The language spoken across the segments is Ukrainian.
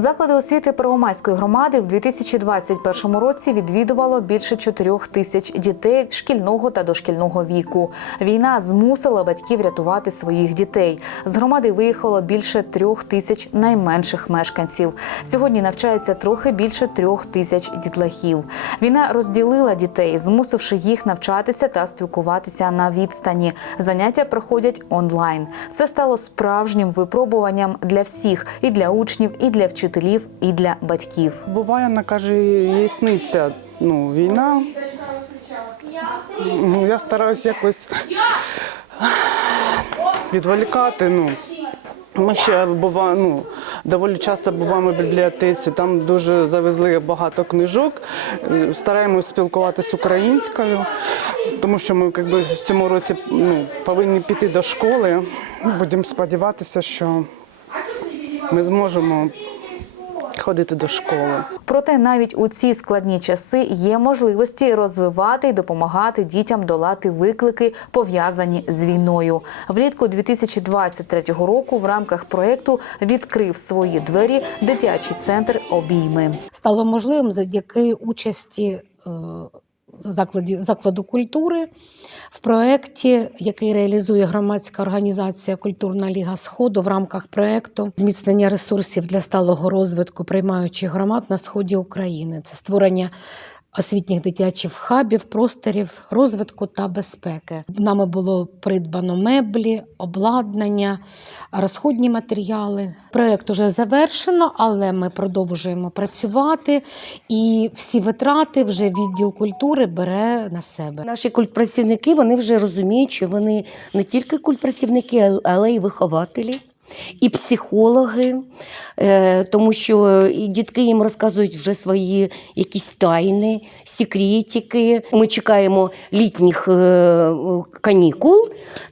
Заклади освіти Первомайської громади в 2021 році відвідувало більше 4 тисяч дітей шкільного та дошкільного віку. Війна змусила батьків рятувати своїх дітей. З громади виїхало більше трьох тисяч найменших мешканців. Сьогодні навчається трохи більше трьох тисяч дітлахів. Війна розділила дітей, змусивши їх навчатися та спілкуватися на відстані. Заняття проходять онлайн. Це стало справжнім випробуванням для всіх і для учнів, і для вчителів, і для батьків. Буває, вона каже, їй ну, війна. Ну, я стараюся якось відволікати. Ну. Ми ще бува, ну, доволі часто буваємо в бібліотеці, там дуже завезли багато книжок. Стараємось спілкуватися українською, тому що ми якби, в цьому році ну, повинні піти до школи. Будемо сподіватися, що ми зможемо ходити до школи. Проте навіть у ці складні часи є можливості розвивати і допомагати дітям долати виклики, пов'язані з війною. Влітку 2023 року в рамках проєкту відкрив свої двері дитячий центр обійми. стало можливим завдяки участі е, закладі, закладу культури в проєкті, який реалізує громадська організація Культурна Ліга Сходу в рамках проєкту зміцнення ресурсів для сталого розвитку приймаючих громад на сході України. Це створення освітніх дитячих хабів, просторів розвитку та безпеки. Нами було придбано меблі, обладнання, розходні матеріали. Проєкт уже завершено, але ми продовжуємо працювати, і всі витрати вже відділ культури бере на себе. Наші культпрацівники вони вже розуміють, що вони не тільки культпрацівники, але й вихователі. І психологи, е, тому що і дітки їм розказують вже свої якісь тайни, секретики. Ми чекаємо літніх е, канікул.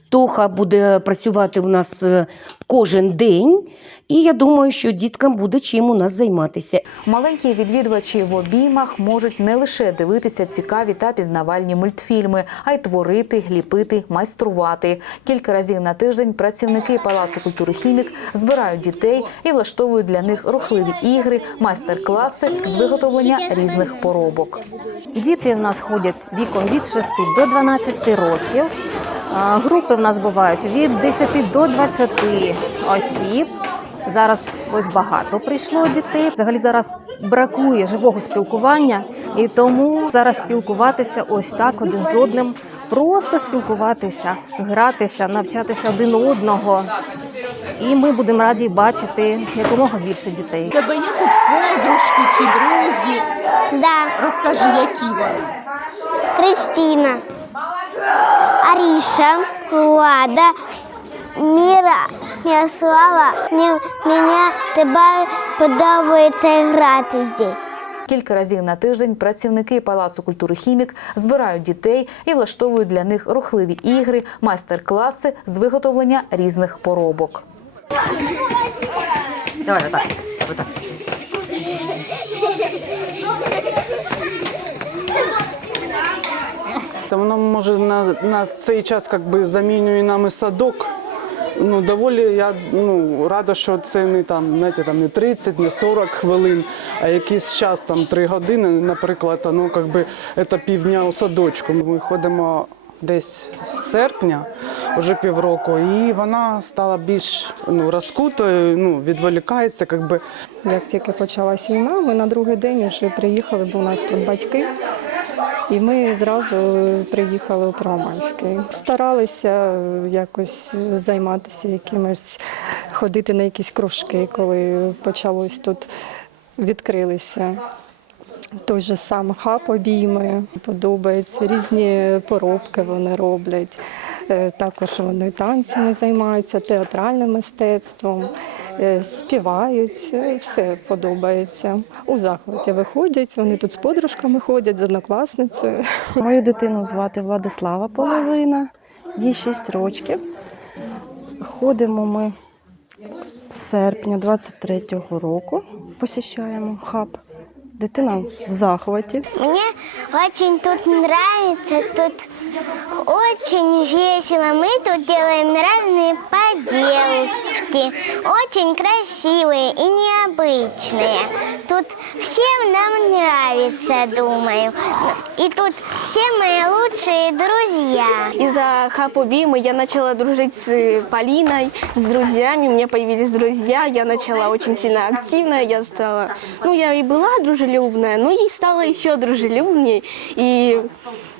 Тоха буде працювати у нас е, кожен день, і я думаю, що діткам буде чим у нас займатися. Маленькі відвідувачі в обіймах можуть не лише дивитися цікаві та пізнавальні мультфільми, а й творити, гліпити, майструвати. Кілька разів на тиждень працівники Палацу культури хімік збирають дітей і влаштовують для них рухливі ігри, майстер-класи з виготовлення різних поробок. Діти в нас ходять віком від 6 до 12 років. Групи в нас бувають від 10 до 20 осіб. Зараз ось багато прийшло дітей. Взагалі зараз бракує живого спілкування, і тому зараз спілкуватися ось так один з одним, просто спілкуватися, гратися, навчатися один одного. І ми будемо раді бачити якомога більше дітей. Тебе є тут подружки чи друзі? Да, Розкажи, які вони. Кристина, Ариша, Влада, Міра, Мирослава. Мені, мені тебе подобається грати здесь. Кілька разів на тиждень працівники Палацу культури хімік збирають дітей і влаштовують для них рухливі ігри, майстер-класи з виготовлення різних поробок. Давай, отак. отак. Та воно може на, на цей час як би, замінює нами садок. Ну, доволі я ну, рада, що це не там, знаєте, там не 30, не 40 хвилин, а якийсь час, там 3 години, наприклад, ну, як би, це півдня у садочку. Ми ходимо десь з серпня, вже півроку, і вона стала більш ну, розкутою, ну, відволікається, як би. Як тільки почалась війна, ми на другий день вже приїхали, бо у нас тут батьки. І ми зразу приїхали у Первомайський. Старалися якось займатися якимось, ходити на якісь кружки, коли почалось тут відкрилися. Той же сам хаб обійми подобається, різні поробки вони роблять. Е, Також вони танцями займаються, театральним мистецтвом, співають, е, все подобається. У захваті виходять, вони тут з подружками ходять, з однокласницею. Мою дитину звати Владислава Половина, їй 6 років. Ходимо ми з серпня 23-го року, посіщаємо хаб. Дитина в захваті. Мне очень тут нравится, тут очень весело. Мы тут делаем разные поделки. акtivности очень красивые и необычные. Тут всем нам нравится, думаю. И тут все мои лучшие друзья. Из-за хапобимы я начала дружить с Полиной, с друзьями. У меня появились друзья. Я начала очень сильно активная. Я стала, ну, я и была дружелюбная, но и стала еще дружелюбнее. И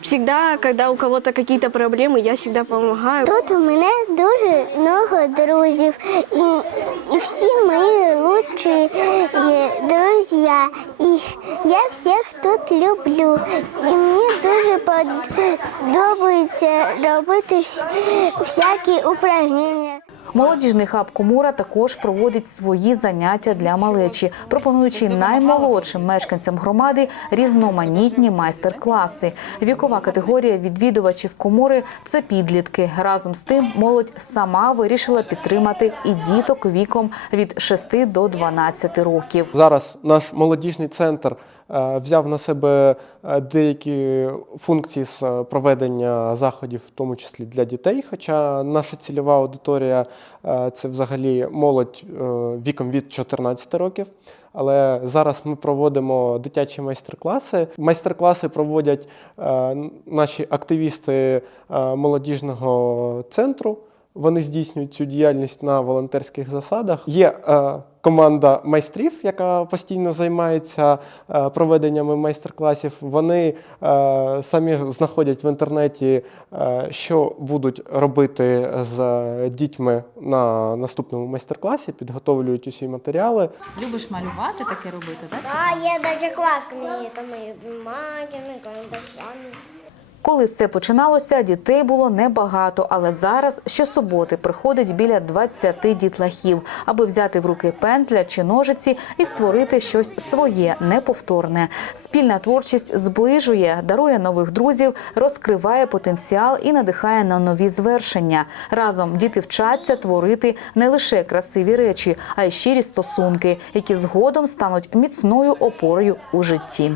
всегда, когда у кого-то какие-то проблемы, я всегда помогаю. Тут у мене дуже много друзів, і, і всі мої лучші е, друзі. І я всіх тут люблю. І мені дуже подобається робити всякі упражнення. Молодіжний хаб Комура також проводить свої заняття для малечі, пропонуючи наймолодшим мешканцям громади різноманітні майстер-класи. Вікова категорія відвідувачів комори це підлітки. Разом з тим, молодь сама вирішила підтримати і діток віком від 6 до 12 років. Зараз наш молодіжний центр взяв на себе е, деякі функції з е, проведення заходів, в тому числі для дітей. Хоча наша цільова аудиторія е, це взагалі молодь е, віком від 14 років. Але зараз ми проводимо дитячі майстер-класи. Майстер-класи проводять е, наші активісти е, молодіжного центру. Вони здійснюють цю діяльність на волонтерських засадах. Є е, команда майстрів, яка постійно займається е, проведеннями майстер-класів. Вони е, самі знаходять в інтернеті, е, що будуть робити з дітьми на наступному майстер-класі, підготовлюють усі матеріали. Любиш малювати таке робити, так? А я навіть класками, там і бумагами, карандашами. Коли все починалося, дітей було небагато, але зараз щосуботи приходить біля 20 дітлахів, аби взяти в руки пензля чи ножиці і створити щось своє, неповторне. Спільна творчість зближує, дарує нових друзів, розкриває потенціал і надихає на нові звершення. Разом діти вчаться творити не лише красиві речі, а й щирі стосунки, які згодом стануть міцною опорою у житті.